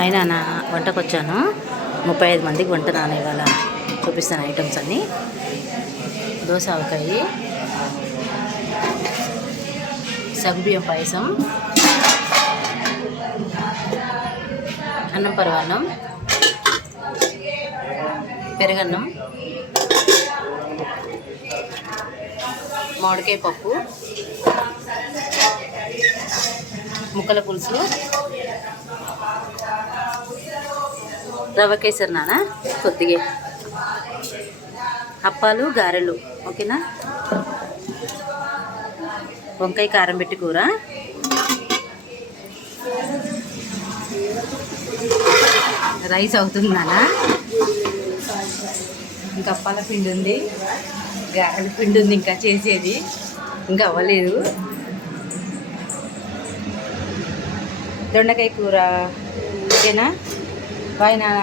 Hi నాన్న, వంటకు వచ్చాను. 35 మందికి వంట నాన్న. ఇవాళ చూపిస్తాను ఐటమ్స్ అన్నీ. దోశ ఆవకాయ, సగ్గుబియ్యం పాయసం, అన్నం పరవాన్నం, పెరుగన్నం, మామిడికాయ పప్పు, ముక్కల పులుసు, రవ్వ కేసరి నాన్న, కొద్దిగా అప్పాలు, గారెలు, ఓకేనా. వంకాయ కారం పెట్టి కూర, రైస్ అవుతుంది నాన్న. ఇంకా అప్పాల పిండి ఉంది, గారెల పిండి ఉంది ఇంకా చేసేది, ఇంకా అవ్వలేదు. దొండకాయ కూర, ఓకేనా. బాయ్ నాన్న.